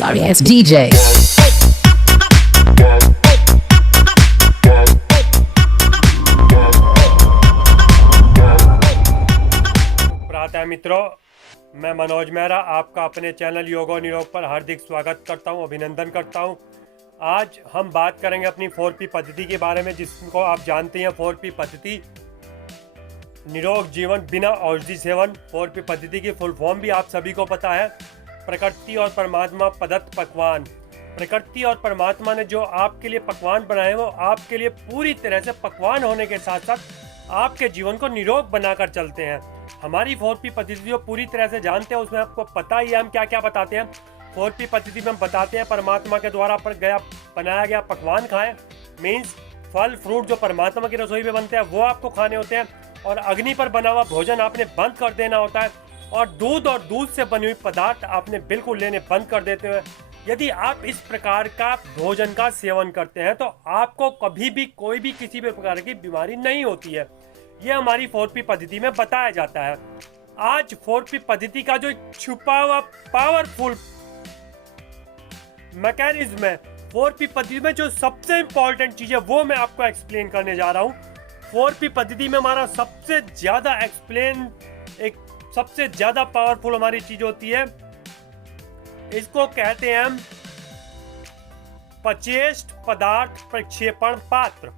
Sorry ass DJ. प्रातः है मित्रों, मैं मनोज मेहरा आपका अपने चैनल योग और निरोग पर हार्दिक स्वागत करता हूं, अभिनंदन करता हूं। आज हम बात करेंगे अपनी 4P पद्धति के बारे में, जिसको आप जानते हैं 4P पद्धति निरोग जीवन बिना औषधि सेवन। 4P पद्धति की फुल फॉर्म भी आप सभी को पता है, प्रकृति और परमात्मा प्रदत्त पकवान। प्रकृति और परमात्मा ने जो आपके लिए पकवान बनाए वो आपके लिए पूरी तरह से पकवान होने के साथ साथ आपके जीवन को निरोग बनाकर चलते हैं। हमारी 4P पद्धति जो पूरी तरह से जानते हैं, उसमें आपको पता ही है हम क्या क्या बताते हैं। 4P पद्धति में हम बताते हैं परमात्मा के द्वारा बनाया गया पकवान खाएं, मीन्स फल फ्रूट जो परमात्मा की रसोई में बनते हैं वो आपको खाने होते हैं, और अग्नि पर बना हुआ भोजन आपने बंद कर देना होता है, और दूध से बनी हुई पदार्थ आपने बिल्कुल लेने बंद कर देते हैं। यदि आप इस प्रकार का भोजन का सेवन करते हैं तो आपको कभी भी कोई भी किसी भी प्रकार की बीमारी नहीं होती है। ये हमारी 4P पद्धति में बताया जाता है। आज 4P पद्धति का जो छुपा हुआ पावरफुल मैकेनिज्म है, 4P पद्धति में जो सबसे इंपॉर्टेंट चीज है वो मैं आपको एक्सप्लेन करने जा रहा हूँ। 4P पद्धति में हमारा सबसे ज्यादा पावरफुल हमारी चीज होती है, इसको कहते हैं हम पचेष्ट पदार्थ प्रक्षेपण पात्र।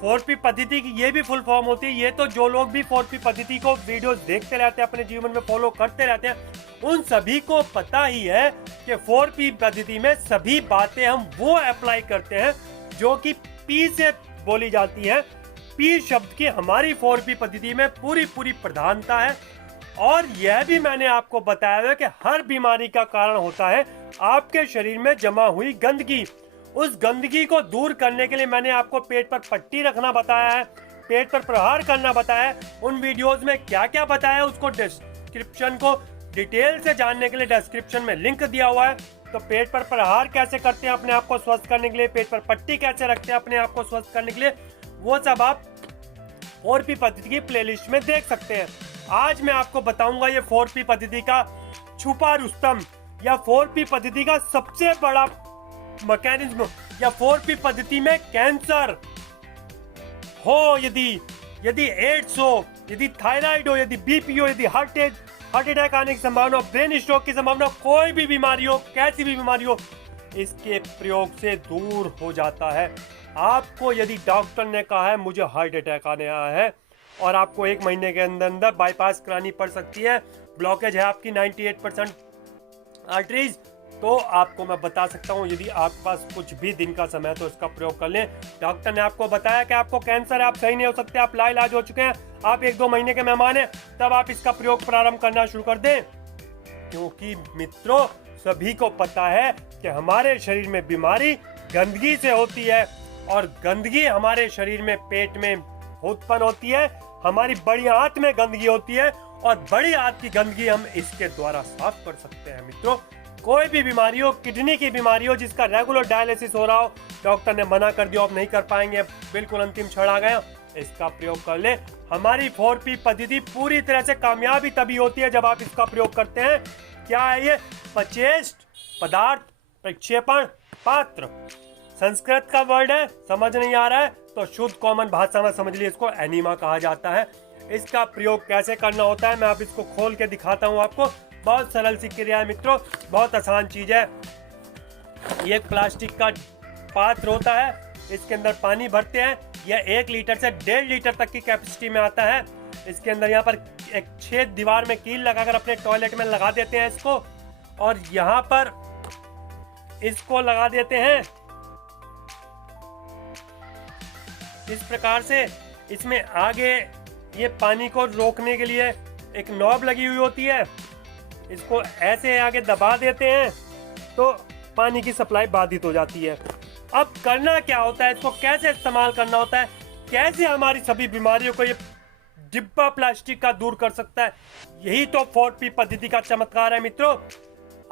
4P पद्धति की ये भी फुल फॉर्म होती है। ये तो जो लोग भी 4P पद्धति को वीडियोस देखते रहते हैं, अपने जीवन में फॉलो करते रहते हैं, उन सभी को पता ही है कि 4P पद्धति में सभी बातें हम वो अप्लाई करते हैं जो कि P से बोली जाती है। P शब्द की हमारी 4P पद्धति में पूरी प्रधानता है, और यह भी मैंने आपको बताया है कि हर बीमारी का कारण होता है आपके शरीर में जमा हुई गंदगी। उस गंदगी को दूर करने के लिए मैंने आपको पेट पर पट्टी रखना बताया है, पेट पर प्रहार करना बताया है। उन वीडियोस में क्या क्या बताया है उसको डिस्क्रिप्शन को डिटेल से जानने के लिए डिस्क्रिप्शन में लिंक दिया हुआ है। तो पेट पर प्रहार कैसे करते हैं अपने आप को स्वस्थ करने के लिए, पेट पर पट्टी कैसे रखते हैं अपने आप को स्वस्थ करने के लिए, वो सब आप 4P पद्धति की प्लेलिस्ट में देख सकते हैं। आज मैं आपको बताऊंगा ये 4P पद्धति का छुपा रुस्तम, या 4P पद्धति का सबसे बड़ा मैकेनिज्म, या 4P पद्धति में कैंसर हो, यदि एड्स हो, यदि थायराइड हो, यदि बीपी हो, यदि हार्ट अटैक आने की संभावना, ब्रेन स्ट्रोक की संभावना, कोई भी बीमारी हो, कैसी भी बीमारी हो, इसके प्रयोग से दूर हो जाता है। आपको यदि डॉक्टर ने कहा है मुझे हार्ट अटैक आने आया है और आपको 1 महीने के अंदर बाईपास करानी पड़ सकती है, ब्लॉकेज है आपकी 98% आर्टरीज, तो आपको मैं बता सकता हूं यदि आपके पास कुछ भी दिन का समय है तो इसका प्रयोग कर लें। डॉक्टर ने आपको बताया कि आपको कैंसर है, आप सही नहीं हो सकते, आप लाइलाज हो चुके हैं, आप 1-2 महीने के मेहमान हैं, तब आप इसका प्रयोग प्रारंभ करना शुरू कर दें। क्योंकि मित्रों, सभी को पता है कि हमारे शरीर में बीमारी गंदगी से होती है, और गंदगी हमारे शरीर में पेट में उत्पन्न होती है, हमारी बड़ी आंत में गंदगी होती है, और बड़ी आंत की गंदगी हम इसके द्वारा साफ कर सकते हैं। मित्रों, कोई भी बीमारी हो, किडनी की बीमारी हो जिसका रेगुलर डायलिसिस हो रहा हो, डॉक्टर ने मना कर दिया आप नहीं कर पाएंगे, बिल्कुल अंतिम क्षण आ गया, इसका प्रयोग कर ले। हमारी 4P पद्धति पूरी तरह से कामयाबी तभी होती है जब आप इसका प्रयोग करते हैं। क्या है ये? पचेष्ट पदार्थ प्रक्षेपण पात्र। संस्कृत का वर्ड है, समझ नहीं आ रहा है तो शुद्ध कॉमन भाषा में समझ लिए, इसको एनीमा कहा जाता है। इसका प्रयोग कैसे करना होता है मैं आप इसको खोल के दिखाता हूँ आपको। बहुत सरल सी क्रिया है मित्रों, बहुत आसान चीज है। ये एक प्लास्टिक का पात्र होता है, इसके अंदर पानी भरते हैं, यह 1 लीटर से 1.5 लीटर तक की कैपेसिटी में आता है। इसके अंदर यहाँ पर एक छेद दीवार में कील लगाकर अपने टॉयलेट में लगा देते हैं इसको, और यहाँ पर इसको लगा देते हैं इस प्रकार से। इसमें आगे ये पानी को रोकने के लिए एक नॉब लगी हुई होती है, इसको ऐसे आगे दबा देते हैं तो पानी की सप्लाई बाधित हो जाती है। अब करना क्या होता है, इसको कैसे इस्तेमाल करना होता है, कैसे हमारी सभी बीमारियों को ये डिब्बा प्लास्टिक का दूर कर सकता है, यही तो 4P पद्धति का चमत्कार है मित्रों।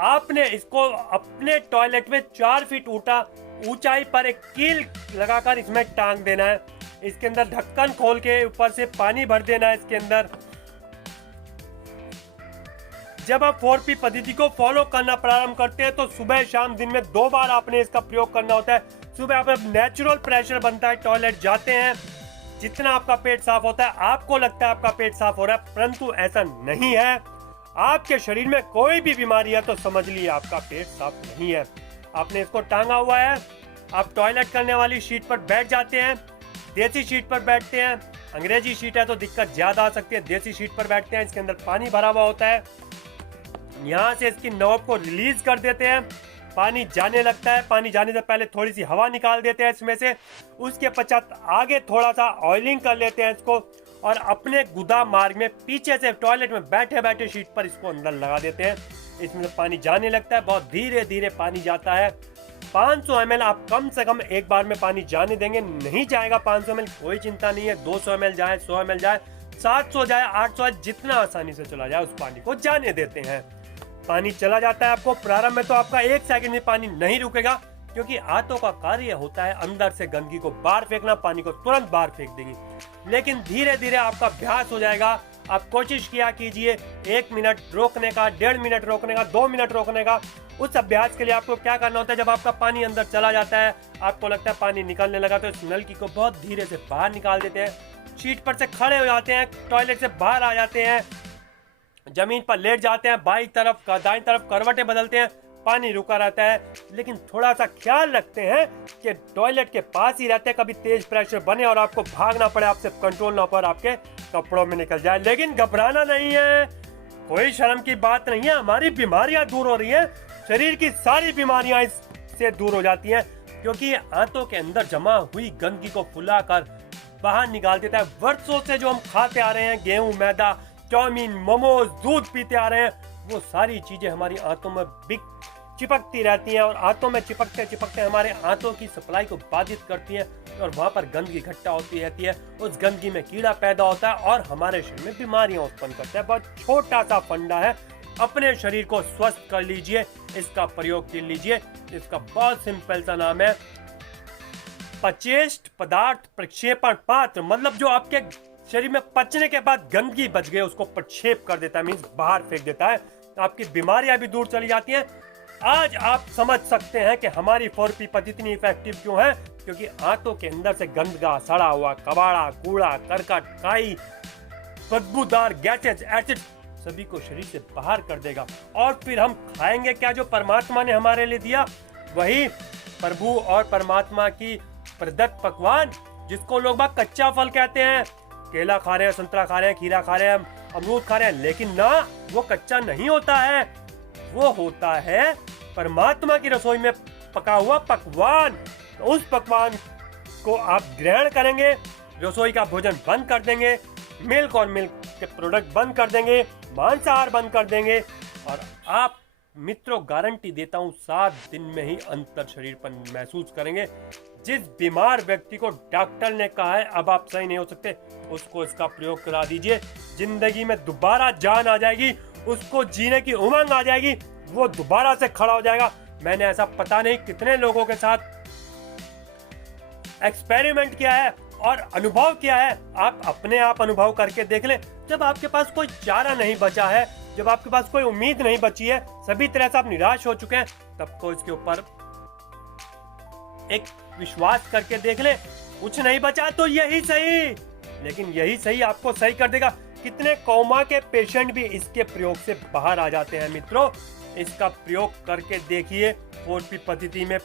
आपने इसको अपने टॉयलेट में 4 फीट ऊंचाई पर एक कील लगाकर इसमें टांग देना है। इसके अंदर ढक्कन खोल के ऊपर से पानी भर देना है इसके अंदर। जब आप 4P पद्धति को फॉलो करना प्रारंभ करते हैं तो सुबह शाम दिन में 2 बार आपने इसका प्रयोग करना होता है। सुबह आप नेचुरल प्रेशर बनता है, टॉयलेट जाते हैं, जितना आपका पेट साफ होता है आपको लगता है आपका पेट साफ हो रहा है, परंतु ऐसा नहीं है। आपके शरीर में कोई भी बीमारी है तो समझ लीजिए आपका पेट साफ नहीं है। आपने इसको टांगा हुआ है, आप टॉयलेट करने वाली शीट पर बैठ जाते हैं, देसी शीट पर बैठते हैं। अंग्रेजी शीट है तो दिक्कत ज्यादा आ सकती है। देसी शीट पर बैठते हैं, इसके अंदर पानी भरा हुआ होता है, यहाँ से इसकी नोब को रिलीज कर देते हैं, पानी जाने लगता है। पानी जाने से पहले थोड़ी सी हवा निकाल देते हैं इसमें से। उसके पश्चात आगे थोड़ा सा ऑयलिंग कर लेते हैं इसको और अपने गुदा मार्ग में पीछे से टॉयलेट में बैठे बैठे शीट पर इसको अंदर लगा देते हैं। इसमें से पानी जाने लगता है, बहुत धीरे धीरे पानी जाता है। 500 ml आप कम से कम एक बार में पानी जाने देंगे। नहीं जाएगा 500 ml कोई चिंता नहीं है, 200 ml जाए, 100 ml जाए, 700 जाए, 800 जाए, जितना आसानी से चला जाए उस पानी को जाने देते हैं। पानी चला जाता है आपको। प्रारंभ में तो आपका 1 सेकंड में पानी नहीं रुकेगा, क्योंकि आंतों का कार्य होता है अंदर से गंदगी को बाहर फेंकना, पानी को तुरंत बाहर फेंक देगी। लेकिन धीरे धीरे आपका अभ्यास हो जाएगा। आप कोशिश किया कीजिए 1 मिनट रोकने का, 1.5 मिनट रोकने का, 2 मिनट रोकने का। उस अभ्यास के लिए आपको क्या करना होता है, जब आपका पानी अंदर चला जाता है, आपको लगता है पानी निकलने लगा, तो इस नलकी को बहुत धीरे से बाहर निकाल देते हैं। शीट पर से खड़े हो जाते हैं, टॉयलेट से बाहर आ जाते हैं, जमीन पर लेट जाते हैं, बाईं तरफ दाईं तरफ करवटें बदलते हैं, पानी रुका रहता है। लेकिन थोड़ा सा ख्याल रखते हैं कि टॉयलेट के पास ही रहते हैं, कभी तेज प्रेशर बने और आपको भागना पड़े, आपसे कंट्रोल ना पर आपके कपड़ों में निकल जाए। लेकिन घबराना नहीं है, कोई शर्म की बात नहीं है। हमारी बीमारियां दूर हो रही हैं, शरीर की सारी बीमारियां इससे दूर हो जाती हैं, क्योंकि आंतों के अंदर जमा हुई गंदगी को फुलाकर बाहर निकाल देता है। वर्षों से जो हम खाते आ रहे हैं, गेहूं, मैदा, चाउमीन, मोमोज, दूध पीते आ रहे हैं, वो सारी चीजें हमारी आंतों में चिपकती रहती हैं और आंतों में चिपकते चिपकते हमारे आंतों की सप्लाई को बाधित करती हैं और वहां पर गंदगी इकट्ठा होती रहती है। उस गंदगी में कीड़ा पैदा होता है और हमारे शरीर में बीमारियां उत्पन्न करता है। बहुत छोटा सा फंडा है, अपने शरीर को स्वस्थ कर लीजिए, इसका प्रयोग कर लीजिए। इसका बहुत सिंपल सा नाम है पचेष्ट पदार्थ प्रक्षेपण पात्र। मतलब जो आपके शरीर में पचने के बाद गंदगी बच गई उसको प्रक्षेप कर देता है, मींस बाहर फेंक देता है। आपकी बीमारियां भी दूर चली जाती हैं। आज आप समझ सकते हैं कि हमारी 4P पद्धति इतनी इफेक्टिव क्यों है, क्योंकि आंतों के अंदर से गंदगा, सड़ा हुआ कबाड़ा, कूड़ा, करकट, काई, बदबूदार गैसेज, एसिड सभी को शरीर से बाहर कर देगा। और फिर हम खाएंगे क्या, जो परमात्मा ने हमारे लिए दिया, वही प्रभु और परमात्मा की प्रदत्त पकवान, जिसको लोग बाग कच्चा फल कहते हैं। केला खा रहे हैं, संतरा खा रहे हैं, खीरा खा रहे हैं, अमरूद खा रहे हैं, लेकिन ना, वो कच्चा नहीं होता है, वो होता है परमात्मा की रसोई में पका हुआ पकवान। उस पकवान को आप ग्रहण करेंगे, रसोई का भोजन बंद कर देंगे, मिल्क और मिल्क के प्रोडक्ट बंद कर देंगे, मांसाहार बंद कर देंगे, और आप मित्रों गारंटी देता हूं 7 दिन में ही अंतर शरीर पर महसूस करेंगे। जिस बीमार व्यक्ति को डॉक्टर ने कहा है अब आप सही नहीं हो सकते, उसको इसका प्रयोग करा दीजिए। जिंदगी में दोबारा जान आ जाएगी, उसको जीने की उमंग आ जाएगी, वो दोबारा से खड़ा हो जाएगा। मैंने ऐसा पता नहीं कितने लोगों के साथ एक्सपेरिमेंट किया है और अनुभव किया है। आप अपने आप अनुभव करके देख लें। जब आपके पास कोई चारा नहीं बचा है, जब आपके पास कोई उम्मीद नहीं बची है, सभी तरह से आप निराश हो चुके हैं, तब तो इसके ऊपर एक विश्वास करके देख ले। कुछ नहीं बचा तो यही सही, लेकिन यही सही आपको सही कर देगा। कितने कोमा के पेशेंट भी इसके प्रयोग से बाहर आ जाते हैं। मित्रों, इसका प्रयोग करके देखिए, 4P पद्धति में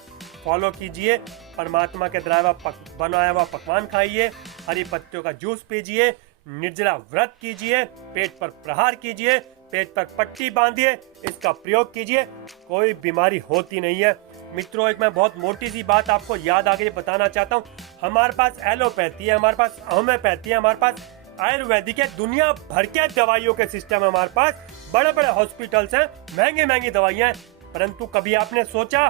फॉलो कीजिए, परमात्मा के द्वारा बनाया हुआ पकवान खाइए, हरी पत्तियों का जूस पीजिए, निर्जला व्रत कीजिए, पेट पर प्रहार कीजिए, पेट पर पट्टी बांधिए, इसका प्रयोग कीजिए, कोई बीमारी होती नहीं है। मित्रों, एक मैं बहुत मोटी सी बात आपको याद आगे बताना चाहता हूँ। हमारे पास एलोपैथी है, हमारे पास होम्योपैथी है, हमारे पास आयुर्वेदिक है, दुनिया भर के दवाइयों के सिस्टम है हमारे पास, बड़े बड़े हॉस्पिटल्स हैं, महंगी महंगी दवाइयाँ हैं। परंतु कभी आपने सोचा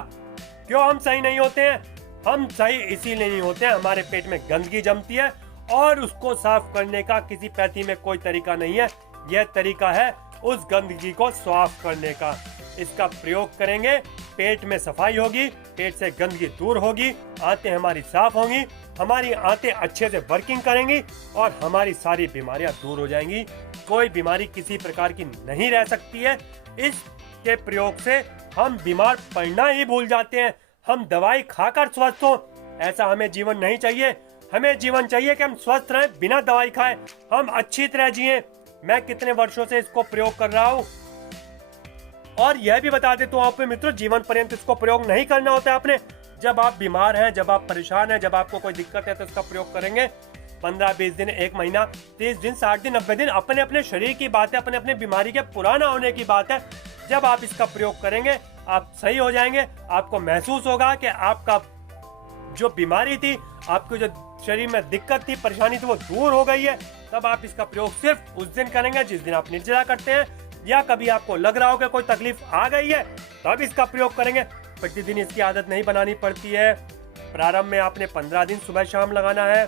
क्यों हम सही नहीं होते हैं? हम सही इसीलिए नहीं होते हैं, हमारे पेट में गंदगी जमती है और उसको साफ करने का किसी पैथी में कोई तरीका नहीं है। यह तरीका है उस गंदगी को साफ करने का। इसका प्रयोग करेंगे, पेट में सफाई होगी, पेट से गंदगी दूर होगी, आंतें हमारी साफ होंगी, हमारी आंतें अच्छे से वर्किंग करेंगी और हमारी सारी बीमारियां दूर हो जाएंगी। कोई बीमारी किसी प्रकार की नहीं रह सकती है। इसके प्रयोग से हम बीमार पड़ना ही भूल जाते हैं, हम दवाई खाकर स्वस्थ हो। ऐसा हमें जीवन नहीं चाहिए। हमें जीवन चाहिए कि हम स्वस्थ रहें, बिना दवाई खाए हम अच्छी तरह जिए। मैं कितने वर्षों से इसको प्रयोग कर रहा हूँ, और यह भी बता देता हूँ आपको मित्रों, जीवन पर्यंत इसको प्रयोग नहीं करना होता है आपने। जब आप बीमार हैं, जब आप परेशान हैं, जब आपको कोई दिक्कत है तो इसका प्रयोग करेंगे। 15-20 दिन, 1 महीना, 30 दिन, 60 दिन, 90 दिन, अपने अपने शरीर की बात है, अपने अपने बीमारी के पुराना होने की बात है। जब आप इसका प्रयोग करेंगे आप सही हो जाएंगे। आपको महसूस होगा कि आपका जो बीमारी थी, आपको जो शरीर में दिक्कत थी, परेशानी थी, वो दूर हो गई है। तब आप इसका प्रयोग सिर्फ उस दिन करेंगे जिस दिन आप निर्जला करते हैं, या कभी आपको लग रहा हो कि कोई तकलीफ आ गई है तब इसका प्रयोग करेंगे। प्रतिदिन इसकी आदत नहीं बनानी पड़ती है। प्रारंभ में आपने 15 दिन सुबह शाम लगाना है।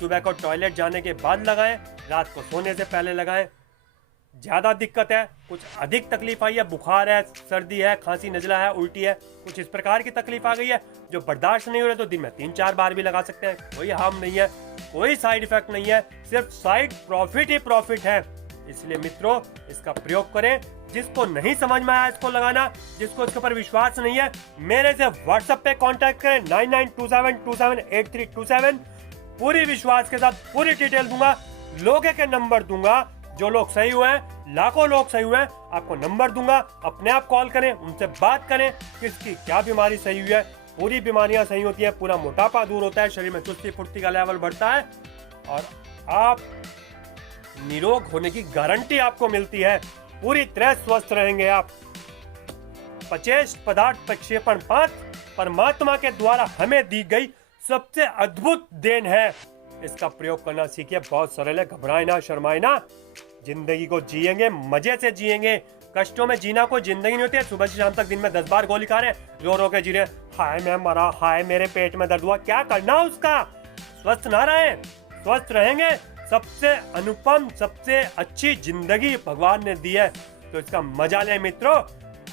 सुबह को टॉयलेट जाने के बाद लगाएं, रात को सोने से पहले लगाएं। ज्यादा दिक्कत है, कुछ अधिक तकलीफ आई है, बुखार है, सर्दी है, खांसी, नजला है, उल्टी है, कुछ इस प्रकार की तकलीफ आ गई है जो बर्दाश्त नहीं हो रही, तो दिन में 3-4 बार भी लगा सकते हैं। कोई हार्म नहीं है, कोई साइड इफेक्ट नहीं है, सिर्फ साइड प्रॉफिट ही प्रॉफिट है। इसलिए मित्रों इसका प्रयोग करें। जिसको नहीं समझ में आया इसको लगाना, जिसको इसके ऊपर विश्वास नहीं है, मेरे से व्हाट्सएप पे कांटेक्ट करें 9927278327। पूरी विश्वास के साथ पूरी डिटेल दूंगा, लोगों के नंबर दूंगा, जो लोग सही हुए हैं, लाखों लोग सही हुए हैं, आपको नंबर दूंगा। अपने आप कॉल करें, उनसे बात करें, किसकी क्या बीमारी सही हुई है। पूरी बीमारियां सही होती है, पूरा मोटापा दूर होता है, शरीर में चुस्ती फुर्ती का लेवल बढ़ता है, और आप निरोग होने की गारंटी आपको मिलती है। पूरी तरह स्वस्थ रहेंगे आप। पचेष्ट पदार्थ प्रक्षेपण पात्र परमात्मा के द्वारा हमें दी गई सबसे अद्भुत देन है। इसका प्रयोग करना सीखिए, बहुत सरल है, घबराए ना, शर्माए ना। जिंदगी को जिएंगे, मजे से जिएंगे। कष्टों में जीना कोई जिंदगी नहीं होती है। सुबह से शाम तक दिन में 10 बार गोली खा रहे, रो रो के जी रहे, हाय मैं मरा, हाय मेरे पेट में दर्द हुआ। क्या करना उसका? स्वस्थ ना रहे, स्वस्थ रहेंगे। सबसे अनुपम, सबसे अच्छी जिंदगी भगवान ने दी है, तो इसका मजा लें मित्रों।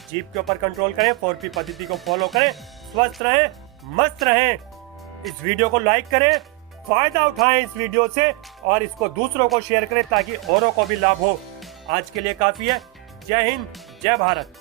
जीभ के ऊपर कंट्रोल करें, 4P पद्धति को फॉलो करें, स्वस्थ रहें, मस्त रहें। इस वीडियो को लाइक करें, फायदा उठाएं इस वीडियो से, और इसको दूसरों को शेयर करें ताकि औरों को भी लाभ हो। आज के लिए काफी है। जय हिंद, जय भारत।